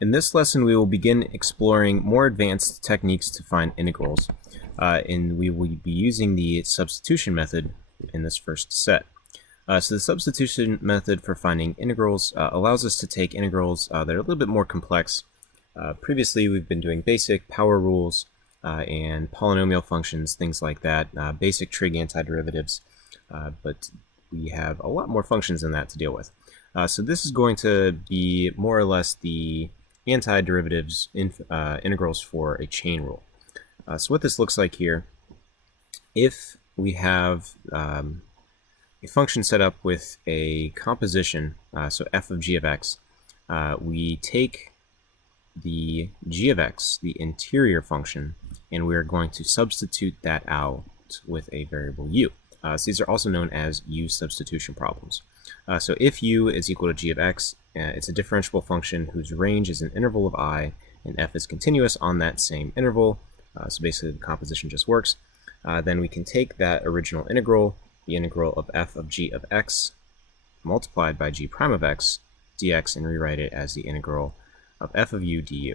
In this lesson, we will begin exploring more advanced techniques to find integrals, and we will be using the substitution method in this first set. So the substitution method for finding integrals allows us to take integrals that are a little bit more complex. Previously, we've been doing basic power rules and polynomial functions, things like that, basic trig antiderivatives, but we have a lot more functions than that to deal with. So this is going to be more or less the antiderivatives integrals for a chain rule. So what this looks like here, if we have a function set up with a composition, so f of g of x, we take the g of x, the interior function, and we are going to substitute that out with a variable u. So these are also known as u substitution problems. So if u is equal to g of x, it's a differentiable function whose range is an interval of I, and f is continuous on that same interval. So basically the composition just works. Then we can take that original integral, the integral of f of g of x multiplied by g prime of x dx, and rewrite it as the integral of f of u du.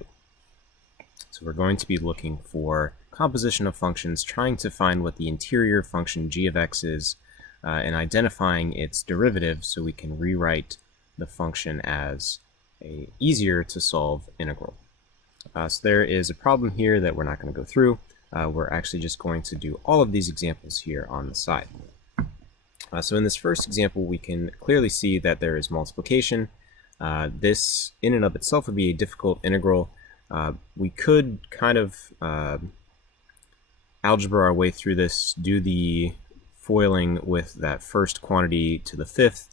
So we're going to be looking for composition of functions, trying to find what the interior function g of x is, and identifying its derivative so we can rewrite the function as a easier to solve integral. So there is a problem here that we're not going to go through. We're actually just going to do all of these examples here on the side. So in this first example, we can clearly see that there is multiplication. This in and of itself would be a difficult integral. We could kind of algebra our way through this, do the foiling with that first quantity to the fifth,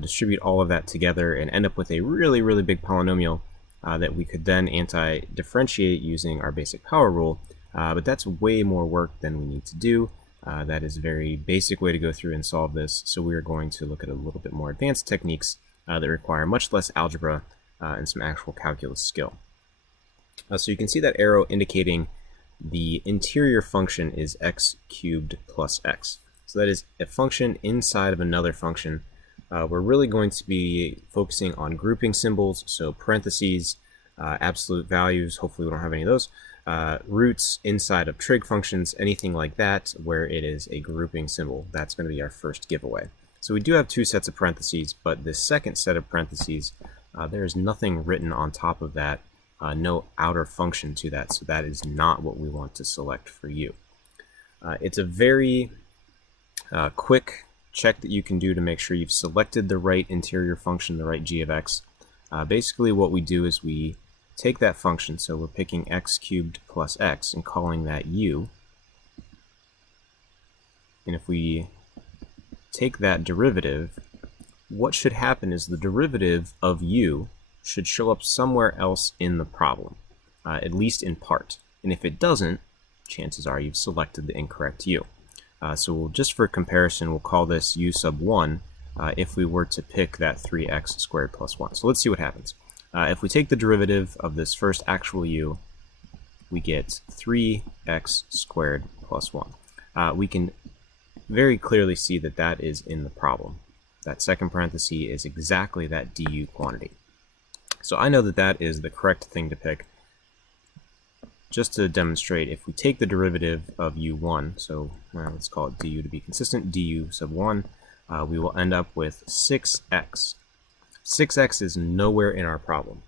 distribute all of that together, and end up with a really, really big polynomial that we could then anti-differentiate using our basic power rule. But that's way more work than we need to do. That is a very basic way to go through and solve this. So we are going to look at a little bit more advanced techniques that require much less algebra and some actual calculus skill. So you can see that arrow indicating the interior function is x cubed plus x. So that is a function inside of another function. We're really going to be focusing on grouping symbols, so parentheses, absolute values, hopefully we don't have any of those, roots inside of trig functions, anything like that where it is a grouping symbol. That's going to be our first giveaway. So we do have two sets of parentheses, but this second set of parentheses, there is nothing written on top of that, no outer function to that, so that is not what we want to select for you. It's a very quick check that you can do to make sure you've selected the right interior function, the right g of x. Basically what we do is we take that function, so we're picking x cubed plus x and calling that u, and if we take that derivative, what should happen is the derivative of u should show up somewhere else in the problem, at least in part. And if it doesn't, chances are you've selected the incorrect u. So we'll, just for comparison, we'll call this u sub 1 if we were to pick that 3x squared plus 1. So let's see what happens. If we take the derivative of this first actual u, we get 3x squared plus 1. We can very clearly see that that is in the problem. That second parenthesis is exactly that du quantity. So I know that that is the correct thing to pick. Just to demonstrate, if we take the derivative of u1, so let's call it du to be consistent, du sub 1, we will end up with 6x. 6x is nowhere in our problem.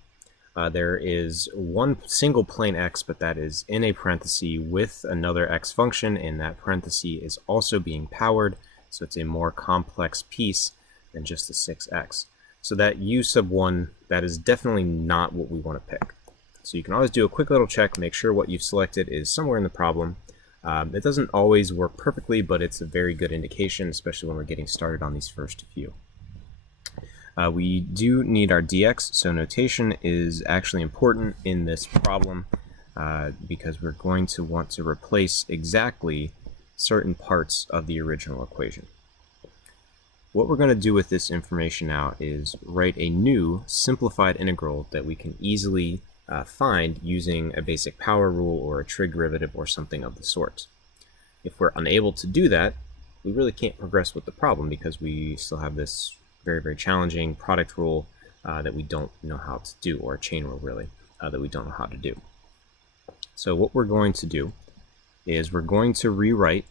There is one single plain x, but that is in a parenthesis with another x function, and that parenthesis is also being powered, so it's a more complex piece than just the 6x. So that u sub 1, that is definitely not what we want to pick. So you can always do a quick little check, make sure what you've selected is somewhere in the problem. It doesn't always work perfectly, but it's a very good indication, especially when we're getting started on these first few. We do need our dx, so notation is actually important in this problem because we're going to want to replace exactly certain parts of the original equation. What we're going to do with this information now is write a new simplified integral that we can easily find using a basic power rule or a trig derivative or something of the sort. If we're unable to do that, we really can't progress with the problem because we still have this very, very challenging product rule that we don't know how to do, or a chain rule really, that we don't know how to do. So what we're going to do is we're going to rewrite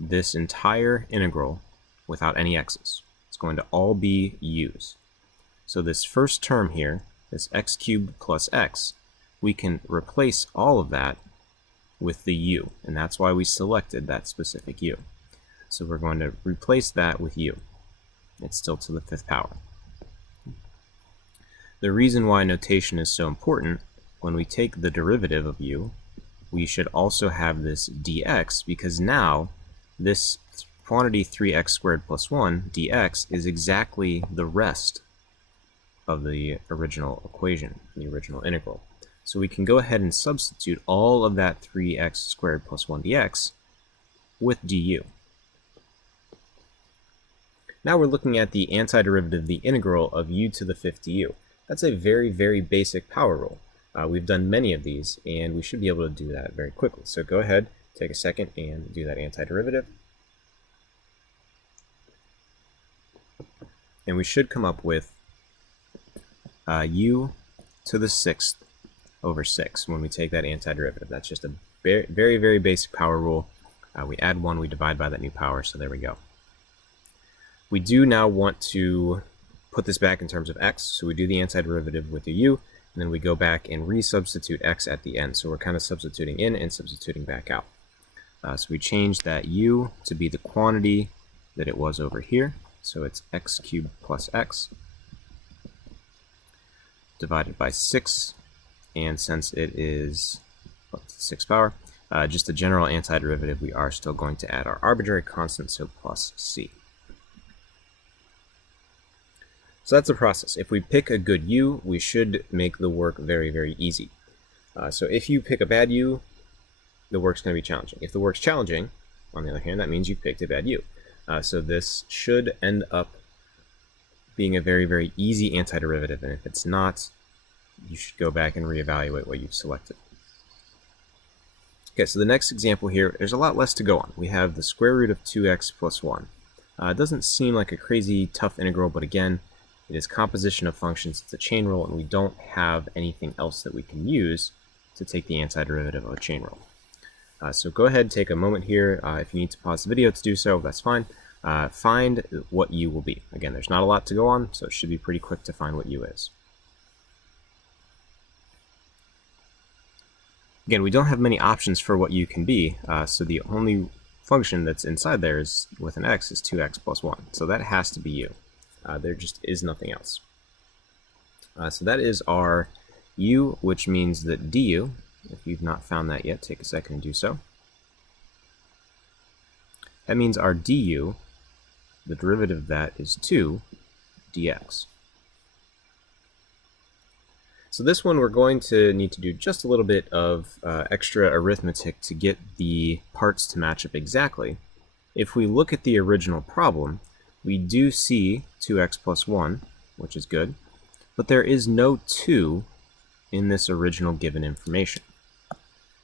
this entire integral without any x's. It's going to all be u's. So this first term here, this x cubed plus x, we can replace all of that with the u, and that's why we selected that specific u. So we're going to replace that with u. It's still to the 5th power. The reason why notation is so important, when we take the derivative of u, we should also have this dx, because now this quantity 3x squared plus 1 dx is exactly the rest of the original equation, the original integral. So we can go ahead and substitute all of that 3x squared plus 1 dx with du. Now we're looking at the antiderivative of the integral of u to the 5th du. That's a very, very basic power rule. We've done many of these, and we should be able to do that very quickly. So go ahead, take a second, and do that antiderivative. And we should come up with u to the 6th over 6 when we take that antiderivative. That's just a very, very, very basic power rule. We add 1, we divide by that new power, so there we go. We do now want to put this back in terms of x, so we do the antiderivative with the u, and then we go back and resubstitute x at the end. So we're kind of substituting in and substituting back out. So we change that u to be the quantity that it was over here. So it's x cubed plus x divided by 6. And since it is 6th power, just a general antiderivative, we are still going to add our arbitrary constant, so plus c. So that's the process. If we pick a good u, we should make the work very, very easy. So if you pick a bad u, the work's going to be challenging. If the work's challenging, on the other hand, that means you picked a bad u. So this should end up being a very, very easy antiderivative, and if it's not, you should go back and reevaluate what you've selected. Okay, so the next example here, there's a lot less to go on. We have the square root of 2x plus 1. It doesn't seem like a crazy tough integral, but again, it is composition of functions. It's a chain rule, and we don't have anything else that we can use to take the antiderivative of a chain rule. So go ahead, take a moment here. If you need to pause the video to do so, that's fine. Find what u will be. Again, there's not a lot to go on, so it should be pretty quick to find what u is. Again, we don't have many options for what u can be, so the only function that's inside there is with an x is 2x plus 1. So that has to be u. There just is nothing else. So that is our u, which means that du, if you've not found that yet, take a second and do so. That means our du, the derivative of that is 2 dx. So this one we're going to need to do just a little bit of extra arithmetic to get the parts to match up exactly. If we look at the original problem, we do see 2x plus 1, which is good, but there is no 2 in this original given information.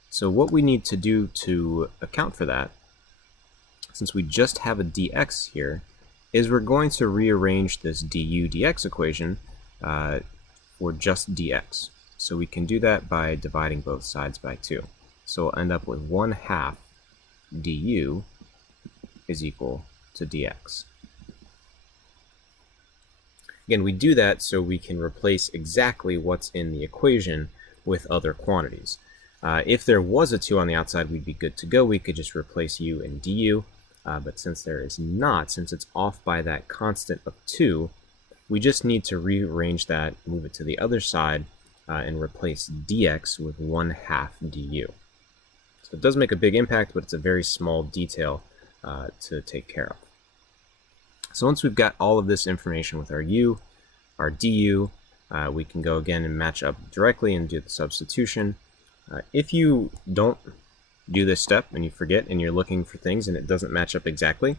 So what we need to do to account for that, since we just have a dx here, is we're going to rearrange this du dx equation for just dx. So we can do that by dividing both sides by 2. So we'll end up with 1/2 du is equal to dx. Again, we do that so we can replace exactly what's in the equation with other quantities. If there was a 2 on the outside, we'd be good to go. We could just replace u and du, but since there is not, since it's off by that constant of 2, we just need to rearrange that, move it to the other side, and replace dx with 1/2 du. So it does make a big impact, but it's a very small detail to take care of. So once we've got all of this information with our u, our du, we can go again and match up directly and do the substitution. If you don't do this step and you forget and you're looking for things and it doesn't match up exactly,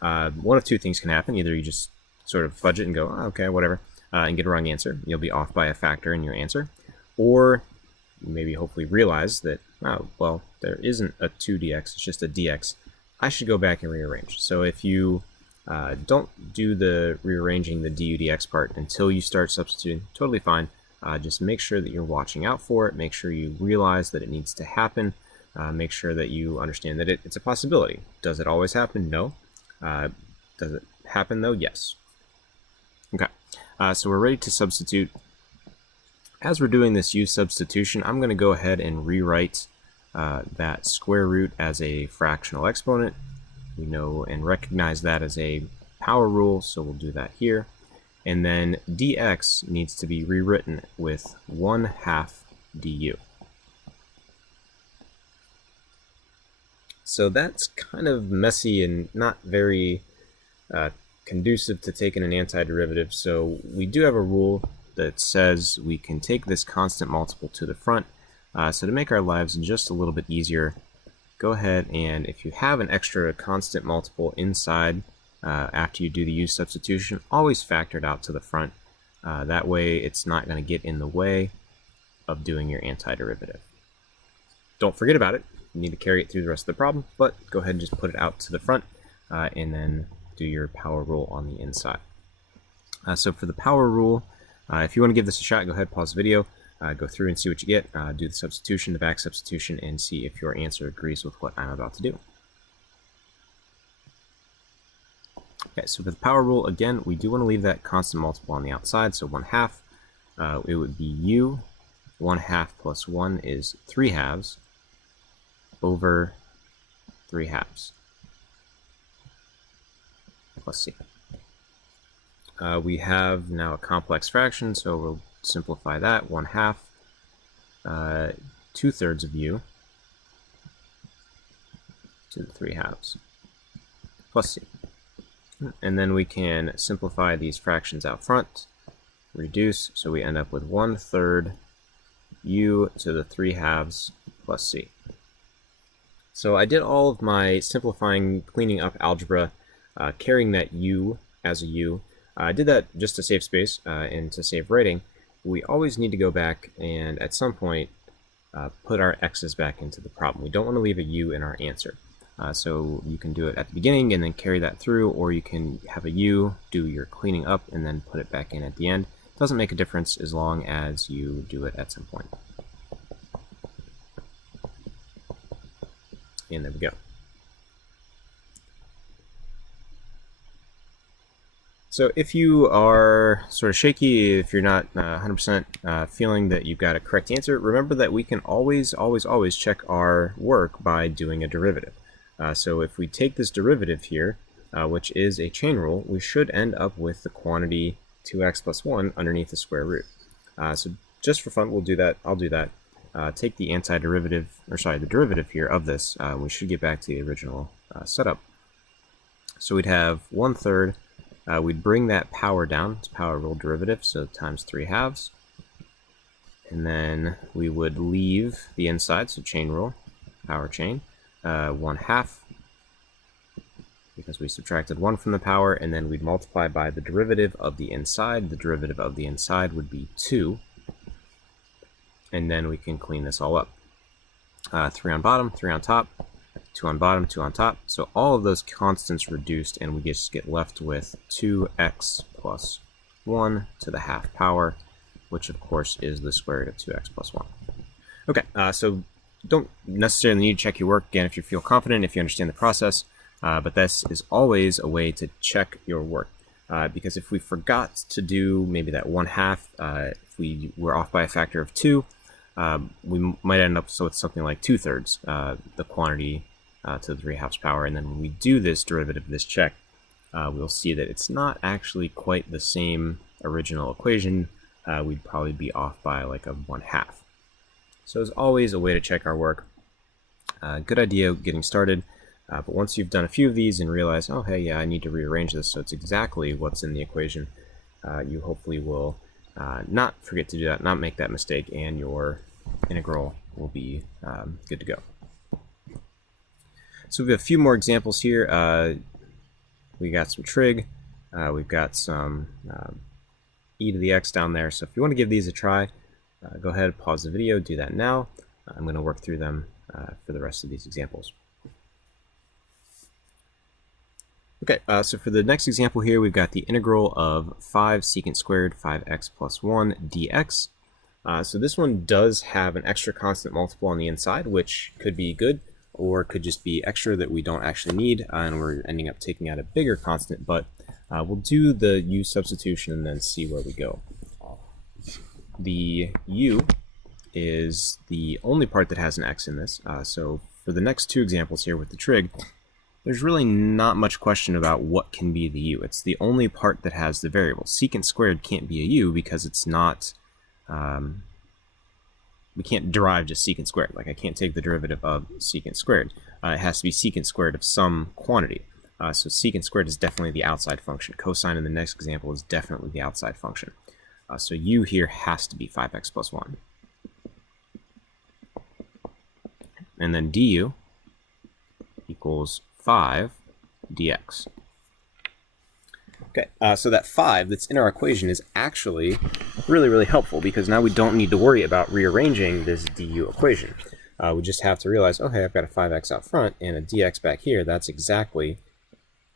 one of two things can happen. Either you just sort of fudge it and go, oh, okay, whatever, and get a wrong answer. You'll be off by a factor in your answer. Or you maybe hopefully realize that, oh, well, there isn't a 2 dx, it's just a dx. I should go back and rearrange. So if you Don't do the rearranging the du dx part until you start substituting. Totally fine. Just make sure that you're watching out for it. Make sure you realize that it needs to happen. Make sure that you understand that it's a possibility. Does it always happen? No. Does it happen though? Yes. Okay. So we're ready to substitute. As we're doing this use substitution, I'm going to go ahead and rewrite that square root as a fractional exponent. We know and recognize that as a power rule, so we'll do that here. And then dx needs to be rewritten with 1/2 du. So that's kind of messy and not very conducive to taking an antiderivative. So we do have a rule that says we can take this constant multiple to the front. So to make our lives just a little bit easier, go ahead and if you have an extra constant multiple inside after you do the use substitution, always factor it out to the front. That way it's not going to get in the way of doing your antiderivative. Don't forget about it. You need to carry it through the rest of the problem, but go ahead and just put it out to the front and then do your power rule on the inside. So for the power rule, if you want to give this a shot, go ahead, pause the video, go through and see what you get, do the substitution, the back substitution, and see if your answer agrees with what I'm about to do. Okay, so for the power rule, again, we do want to leave that constant multiple on the outside, so 1/2. It would be u, 1/2 plus 1 is 3/2 over 3/2 plus c. We have now a complex fraction, so we'll simplify that. 1/2, 2/3 of u to the 3/2 plus c. And then we can simplify these fractions out front, reduce, so we end up with 1/3 u to the 3/2 plus c. So I did all of my simplifying, cleaning up algebra, carrying that u as a u. I did that just to save space and to save writing. We always need to go back and at some point put our x's back into the problem. We don't want to leave a u in our answer. So you can do it at the beginning and then carry that through, or you can have a u, do your cleaning up, and then put it back in at the end. It doesn't make a difference as long as you do it at some point. And there we go. So if you are sort of shaky, if you're not 100% feeling that you've got a correct answer, remember that we can always check our work by doing a derivative. So if we take this derivative here, which is a chain rule, we should end up with the quantity 2x plus 1 underneath the square root. So just for fun, we'll do that. I'll do that. Take the antiderivative, or sorry, the derivative here of this. We should get back to the original setup. So we'd have 1/3. We'd bring that power down. It's power rule derivative, so times 3/2. And then we would leave the inside, so chain rule, power chain, 1/2, because we subtracted 1 from the power, and then we'd multiply by the derivative of the inside. The derivative of the inside would be 2. And then we can clean this all up. 3 on bottom, 3 on top, 2 on bottom, 2 on top. So all of those constants reduced, and we just get left with 2x plus 1 to the 1/2 power, which of course is the square root of 2x plus 1. Okay, so don't necessarily need to check your work again if you feel confident, if you understand the process, but this is always a way to check your work. Because if we forgot to do maybe that 1/2, if we were off by a factor of 2, we might end up with something like 2/3, the quantity to the 3/2 power. And then when we do this derivative, this check, we'll see that it's not actually quite the same original equation. We'd probably be off by like a 1/2. So it's always a way to check our work. Good idea getting started. But once you've done a few of these and realize, oh, hey, yeah, I need to rearrange this so it's exactly what's in the equation, you hopefully will not forget to do that, not make that mistake, and your integral will be good to go. So we have a few more examples here. We got some trig. We've got some e to the x down there. So if you want to give these a try, go ahead, pause the video, do that now. I'm going to work through them for the rest of these examples. Okay, so for the next example here, we've got the integral of 5 secant squared 5x plus 1 dx. So this one does have an extra constant multiple on the inside, which could be good, or could just be extra that we don't actually need, and we're ending up taking out a bigger constant, but we'll do the u substitution and then see where we go. The u is the only part that has an x in this, so for the next two examples here with the trig, there's really not much question about what can be the u. It's the only part that has the variable. Secant squared can't be a u because it's not, we can't derive just secant squared. Like I can't take the derivative of secant squared. It has to be secant squared of some quantity. So secant squared is definitely the outside function. Cosine in the next example is definitely the outside function. So u here has to be 5x plus 1. And then du equals 5 dx. Okay, so that 5 that's in our equation is actually really helpful because now we don't need to worry about rearranging this du equation. We just have to realize, okay, I've got a 5x out front and a dx back here. That's exactly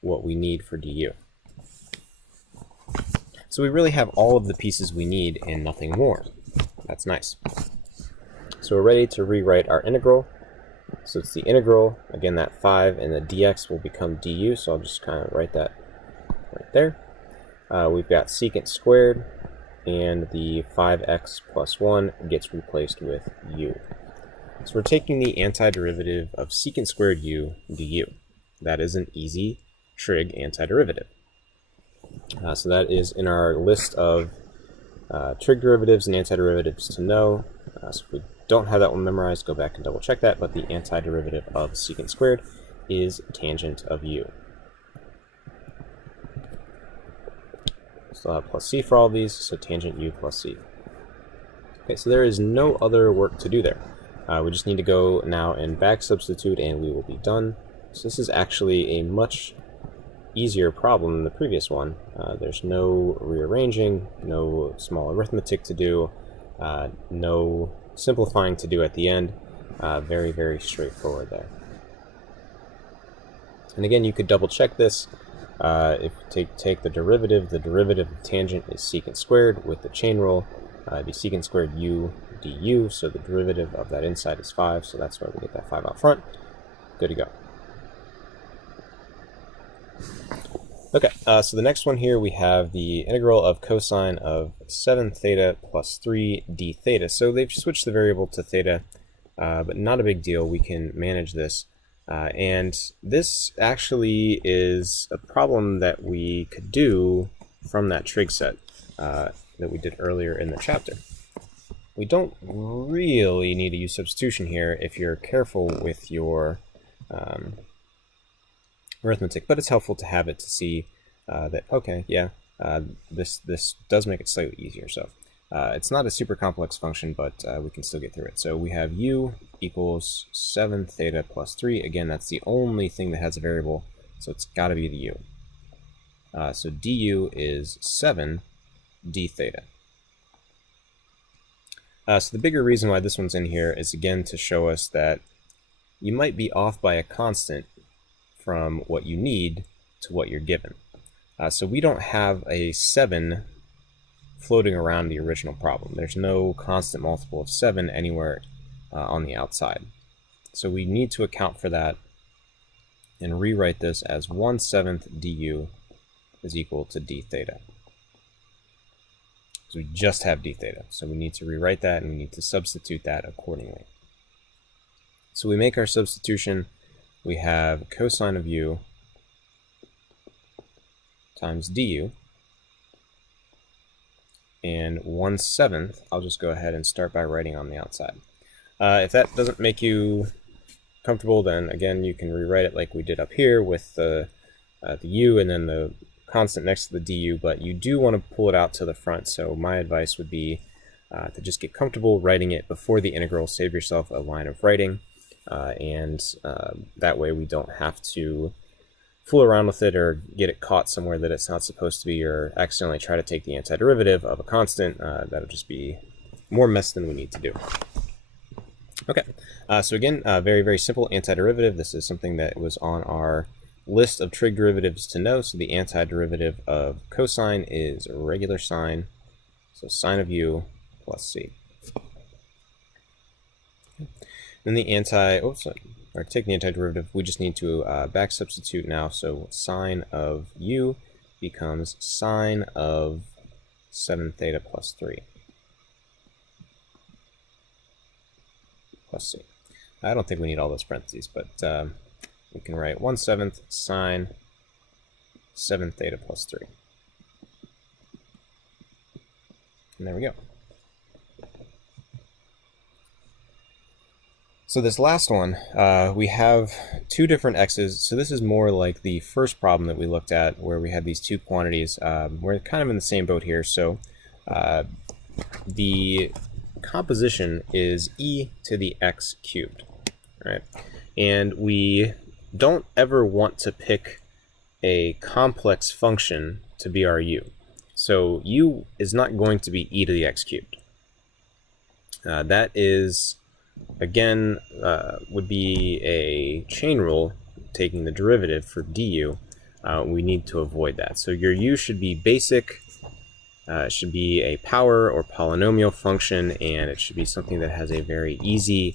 what we need for du. So we really have all of the pieces we need and nothing more. That's nice. So we're ready to rewrite our integral. So it's the integral, again that 5, and the dx will become du, so I'll just kind of write that right there. We've got secant squared, and the 5x plus 1 gets replaced with u. So we're taking the antiderivative of secant squared u du. That is an easy trig antiderivative. So that is in our list of trig derivatives and antiderivatives to know. So if we don't have that one memorized, go back and double check that, but the antiderivative of secant squared is tangent of u. Still have plus c for all these, so tangent u plus c. Okay, so there is no other work to do there. We just need to go now and back substitute and we will be done. So this is actually a much easier problem than the previous one. There's no rearranging, no small arithmetic to do, no simplifying to do at the end. Very straightforward there. And again, you could double check this. If you take the derivative of tangent is secant squared with the chain rule. It'd be secant squared u du, so the derivative of that inside is 5, so that's why we get that 5 out front. Good to go. Okay, so the next one here we have the integral of cosine of 7 theta plus 3 d theta. So they've switched the variable to theta, but not a big deal. We can manage this. And this actually is a problem that we could do from that trig set that we did earlier in the chapter. We don't really need to use substitution here if you're careful with your arithmetic, but it's helpful to have it to see that, okay, yeah, this does make it slightly easier. So it's not a super complex function, but we can still get through it. So we have u equals 7 theta plus 3. Again, that's the only thing that has a variable, so it's got to be the u. So du is 7 d theta. So the bigger reason why this one's in here is, again, to show us that you might be off by a constant from what you need to what you're given. So we don't have a 7 floating around the original problem. There's no constant multiple of 7 anywhere on the outside. So we need to account for that and rewrite this as 1/7 du is equal to d theta. So we just have d theta. So we need to rewrite that and we need to substitute that accordingly. So we make our substitution. We have cosine of u times du, and 1/7, I'll just go ahead and start by writing on the outside. If that doesn't make you comfortable, then again, you can rewrite it like we did up here with the u and then the constant next to the du, but you do want to pull it out to the front, so my advice would be to just get comfortable writing it before the integral, save yourself a line of writing, and that way we don't have to fool around with it or get it caught somewhere that it's not supposed to be, or accidentally try to take the antiderivative of a constant. That'll just be more mess than we need to do. Okay, so again, very simple antiderivative. This is something that was on our list of trig derivatives to know. So the antiderivative of cosine is regular sine, so sine of u plus c. Then the take the antiderivative, we just need to back substitute now, so sine of u becomes sine of 7 theta plus 3 plus c. I don't think we need all those parentheses, but we can write 1/7 sine 7 theta plus 3. And there we go. So this last one, we have two different x's. So this is more like the first problem that we looked at where we had these two quantities. We're kind of in the same boat here. So the composition is e to the x cubed, right? And we don't ever want to pick a complex function to be our u. So u is not going to be e to the x cubed. That is, again, would be a chain rule taking the derivative for du. We need to avoid that. So your u should be basic, it should be a power or polynomial function, and it should be something that has a very easy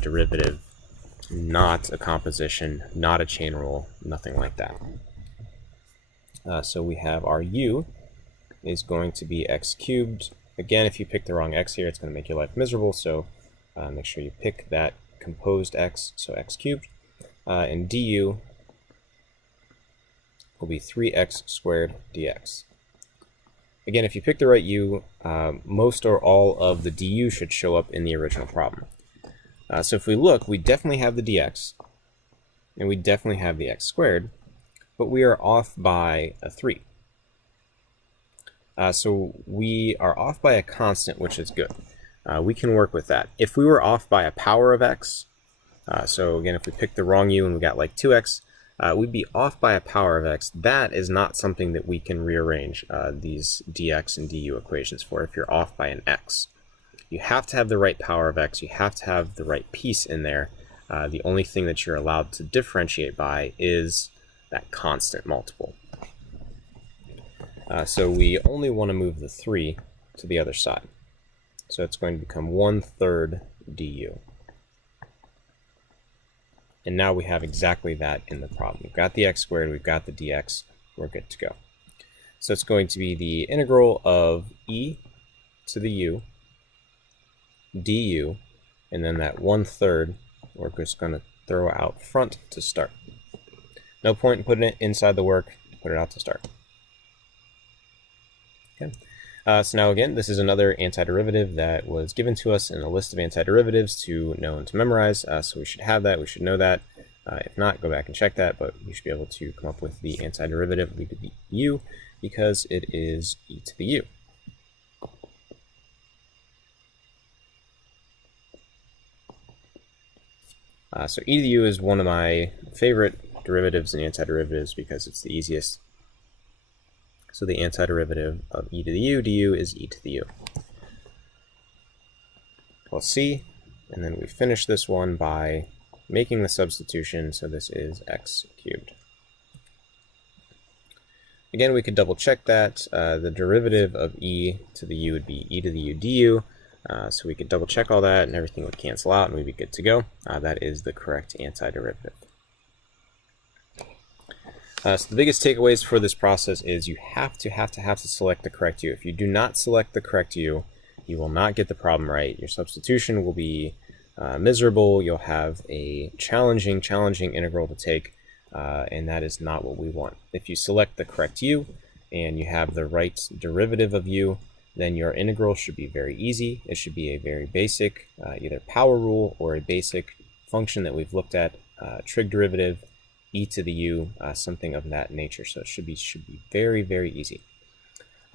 derivative, not a composition, not a chain rule, nothing like that. So we have our u is going to be x cubed. Again, if you pick the wrong x here, it's going to make your life miserable, so make sure you pick that composed x, so x cubed. And du will be 3x squared dx. Again, if you pick the right u, most or all of the du should show up in the original problem. So if we look, we definitely have the dx, and we definitely have the x squared, but we are off by a 3. So we are off by a constant, which is good. We can work with that. If we were off by a power of x, so again, if we picked the wrong u and we got like 2x, we'd be off by a power of x. That is not something that we can rearrange these dx and du equations for if you're off by an x. You have to have the right power of x. You have to have the right piece in there. The only thing that you're allowed to differentiate by is that constant multiple. So we only want to move the 3 to the other side. So it's going to become 1/3 du. And now we have exactly that in the problem. We've got the x squared, we've got the dx, we're good to go. So it's going to be the integral of e to the u du, and then that 1/3 we're just going to throw out front to start. No point in putting it inside the work, put it out to start. Okay. So now again, this is another antiderivative that was given to us in a list of antiderivatives to know and to memorize. So we should have that, we should know that. If not, go back and check that, but you should be able to come up with the antiderivative of e to the u because it is e to the u. So e to the u is one of my favorite derivatives and antiderivatives because it's the easiest. So the antiderivative of e to the u du is e to the u plus c, and then we finish this one by making the substitution, so this is x cubed. Again, we could double check that. The derivative of e to the u would be e to the u du, so we could double check all that and everything would cancel out and we'd be good to go. That is the correct antiderivative. So the biggest takeaways for this process is you have to select the correct u. If you do not select the correct u, you will not get the problem right. Your substitution will be miserable. You'll have a challenging integral to take, and that is not what we want. If you select the correct u and you have the right derivative of u, then your integral should be very easy. It should be a very basic, either power rule or a basic function that we've looked at, trig derivative, e to the u, something of that nature. So it should be very easy.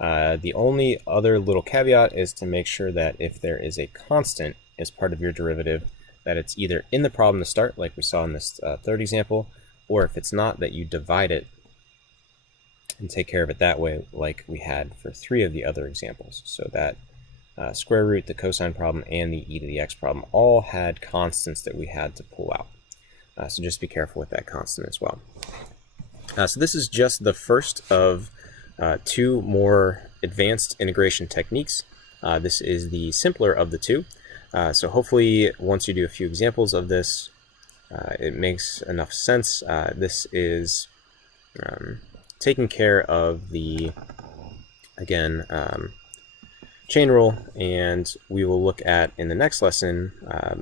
The only other little caveat is to make sure that if there is a constant as part of your derivative, that it's either in the problem to start, like we saw in this third example, or if it's not, that you divide it and take care of it that way, like we had for 3 of the other examples. So that square root, the cosine problem, and the e to the x problem all had constants that we had to pull out. So just be careful with that constant as well. So this is just the first of two more advanced integration techniques. This is the simpler of the two. So hopefully once you do a few examples of this, it makes enough sense. This is taking care of the, again, chain rule, and we will look at in the next lesson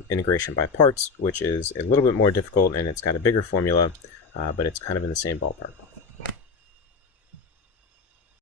integration by parts, which is a little bit more difficult and it's got a bigger formula, but it's kind of in the same ballpark.